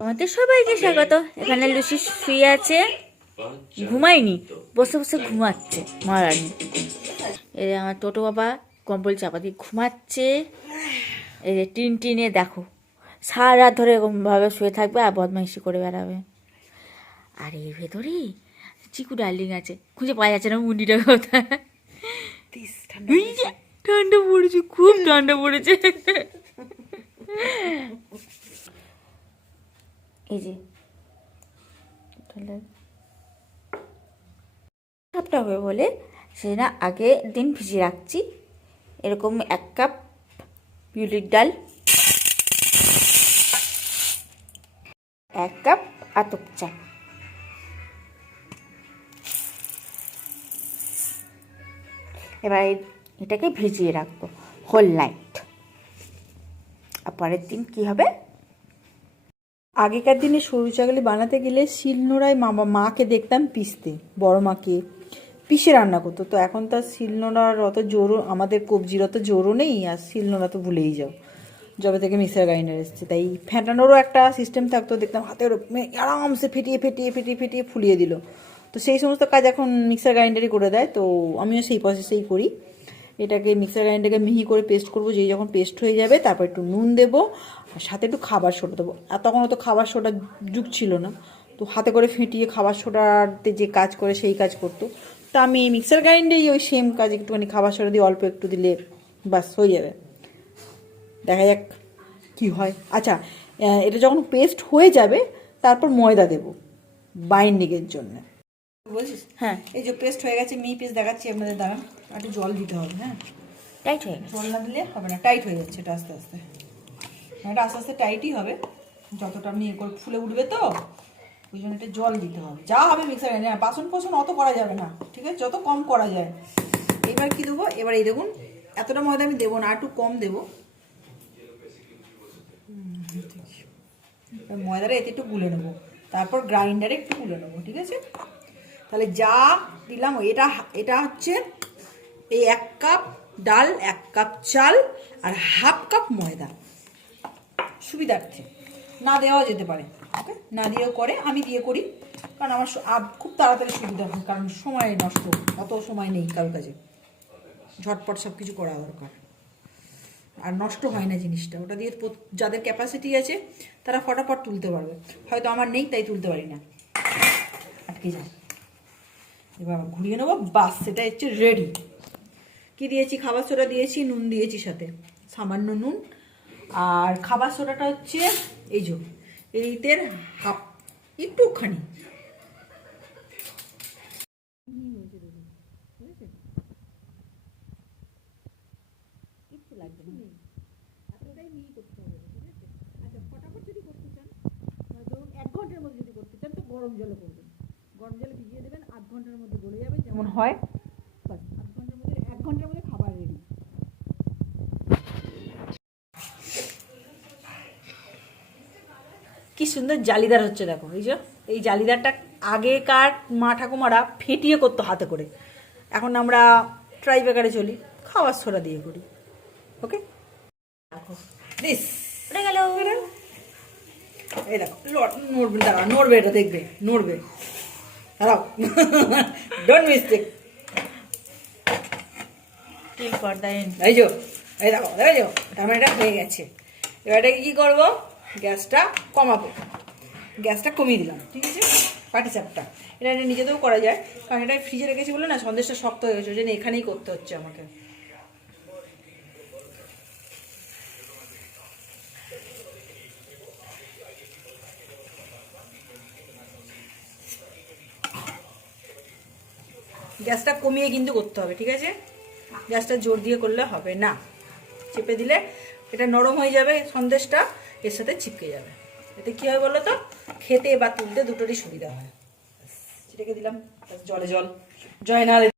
আমাদের সবাইকে স্বাগত। এখানে লুসি শুয়ে আছে। ঘুমায়নি বসে বসে ঘুমাচ্ছে মহারানী এই আমার টোটো বাবা কম্বল চাপা দিয়ে ঘুমাচ্ছে। এই যে টিন টিনে দেখো সারা রাত ধরে এরকমভাবে শুয়ে থাকবে আর বদমাইশি করে বেড়াবে। আর এর ভেতরে চিকু ডার্লিং আছে খুঁজে পাওয়া যাচ্ছে না মুন্ডিটা কথা ঠান্ডা পড়েছে খুব ঠান্ডা পড়েছে। এই যে। সাপটা হবে বলে সেটা আগে দিন ভিজিয়ে রাখছি। এরকম এক কাপ বিউলির ডাল, এক কাপ আতপ চা। এবার এটাকে ভিজিয়ে রাখব হোল নাইট আর পরের দিন কি হবে? আগেকার দিনে সরু চাগলি বানাতে গেলে শিলনোড়ায় মামা, মাকে দেখতাম পিসতে, বড় মাকে। পিষে রান্না করতো। তো এখন তার শিলনোড়ার অত জোরও, আমাদের কবজির অত জোরও নেই, আর শিলনোড়া তো ভুলেই যাও। যবে থেকে মিক্সার গ্রাইন্ডার এসছে। তাই ফেটানোরও একটা সিস্টেম থাকতো, দেখতাম হাতের মে- আরামসে ফেটিয়ে ফেটিয়ে ফেটিয়ে ফেটিয়ে ফুলিয়ে দিল। তো সেই সমস্ত কাজ এখন মিক্সার গ্রাইন্ডারই করে দেয়। তো আমিও সেই প্রসেসেই করি। এটাকে মিক্সার গ্রাইন্ডারকে মিহি করে পেস্ট করব, যেই যখন পেস্ট হয়ে যাবে, তারপর একটু নুন দেবো, আর সাথে একটু খাবার সোডা দেবো। আর তখন তো খাবার সোডা যুগ ছিল না। তো হাতে করে ফেটিয়ে খাবার সোডাতে যে কাজ করে, সেই কাজ করতো। তা আমি মিক্সার গ্রাইন্ডারেই ওই সেম কাজ একটুখানি খাবার সোডা দিয়ে অল্প একটু দিলে বাস হয়ে যাবে। দেখা যাক কি হয়। আচ্ছা এটা যখন পেস্ট হয়ে যাবে, তারপর ময়দা দেব বাইন্ডিংয়ের জন্য। বলছিস? হ্যাঁ। এই যে পেস্ট হয়ে গেছে মি পেস্ট দেখাচ্ছি আপনাদের দাঁড়ান আর একটু জল দিতে হবে হ্যাঁ? টাইট হয়ে গেছে। জল না দিলে হবে না টাইট হয়ে যাচ্ছে এটা আস্তে আস্তে। হ্যাঁ, এটা আস্তে আস্তে টাইটই হবে। যতটা আপনি ইয়ে করে ফুলে উঠবে তো ওই জন্য এটা জল দিতে হবে। যা হবে মিক্সার গ্রাইন্ডার বাসন অত করা যাবে না ঠিক আছে? যত কম করা যায়। এবার কি দেবো? এবার এই দেখুন এতটা ময়দা আমি দেবো না একটু কম দেবো। ময়দাটা এতে একটু গুলে নেব। তারপর গ্রাইন্ডারে একটু গুলে নেব ঠিক আছে? তাহলে যা দিলাম, এটা এটা হচ্ছে এই এক কাপ ডাল, এক কাপ চাল আর হাফ কাপ ময়দা। সুবিধার্থে। না দেওয়া যেতে পারে, ওকে? না দিয়েও করে, আমি দিয়ে করি। কারণ আমার খুব তাড়াতাড়ি সুবিধা হয় কারণ সময় নষ্ট, অত সময় নেই কারও কাজে। ঝটপট সব কিছু করা দরকার। আর নষ্ট হয় না জিনিসটা, ওটা দিয়ে যাদের ক্যাপাসিটি আছে, তারা ফটাফট তুলতে পারবে। হয়তো আমার নেই, তাই তুলতে পারি না। আটকে যায় এবার ঘুরিয়ে নেব, বাস সেটা হচ্ছে রেডি কি দিয়েছি? খাবার সোডা দিয়েছি, নুন দিয়েছি সাথে, সামান্য নুন। আর খাবার সোডাটা হচ্ছে এই যে এইতের হাফ, একটুখানি। গরম জলে করবেন। গরম জলে ঘণ্টার মধ্যে গলে যাবে, যেমন হয়। বাস, আধ ঘণ্টার মধ্যে, এক ঘণ্টার মধ্যে খাবার রেডি কি সুন্দর জালিদার হচ্ছে দেখো, এই যে, এই জালিদারটা আগেকার মা ঠাকুমারা ফেটিয়ে করতো হাতে করে। এখন আমরা ট্রাই বেকারে চলি, খাওয়ার সোডা দিয়ে করি ওকে দেখো দিস উঠে গেল। এই দেখো নড়বে দাঁড়া নড়বে এটা, দেখবে, নড়বে। দাঁড়াও ডোন্ট মিস্টেক তিল পর্দায় এই যো এই দেখো এই যো এটা হয়ে গেছে। এবার এটাকে কী করব? গ্যাসটা কমাবো। গ্যাসটা কমিয়ে দিলাম ঠিক আছে? পাটি চাপটা। এটা এটা নিজেদেরও করা যায়। কারণ এটা ফ্রিজে রেখেছি বলে না সন্দেশটা শক্ত হয়ে গেছে ওই জন্য এখানেই করতে হচ্ছে আমাকে। গ্যাসটা কমিয়ে কিন্তু করতে হবে, ঠিক আছে? গ্যাসটা জোর দিয়ে করলে হবে না। চেপে দিলে এটা নরম হয়ে যাবে, সন্দেশটা এর সাথে চিপকে যাবে। এতে কি হয় বলো তো খেতে বা তুলতে দুটোরই সুবিধা হয়। সেটাকে দিলাম জলে জল। জয় না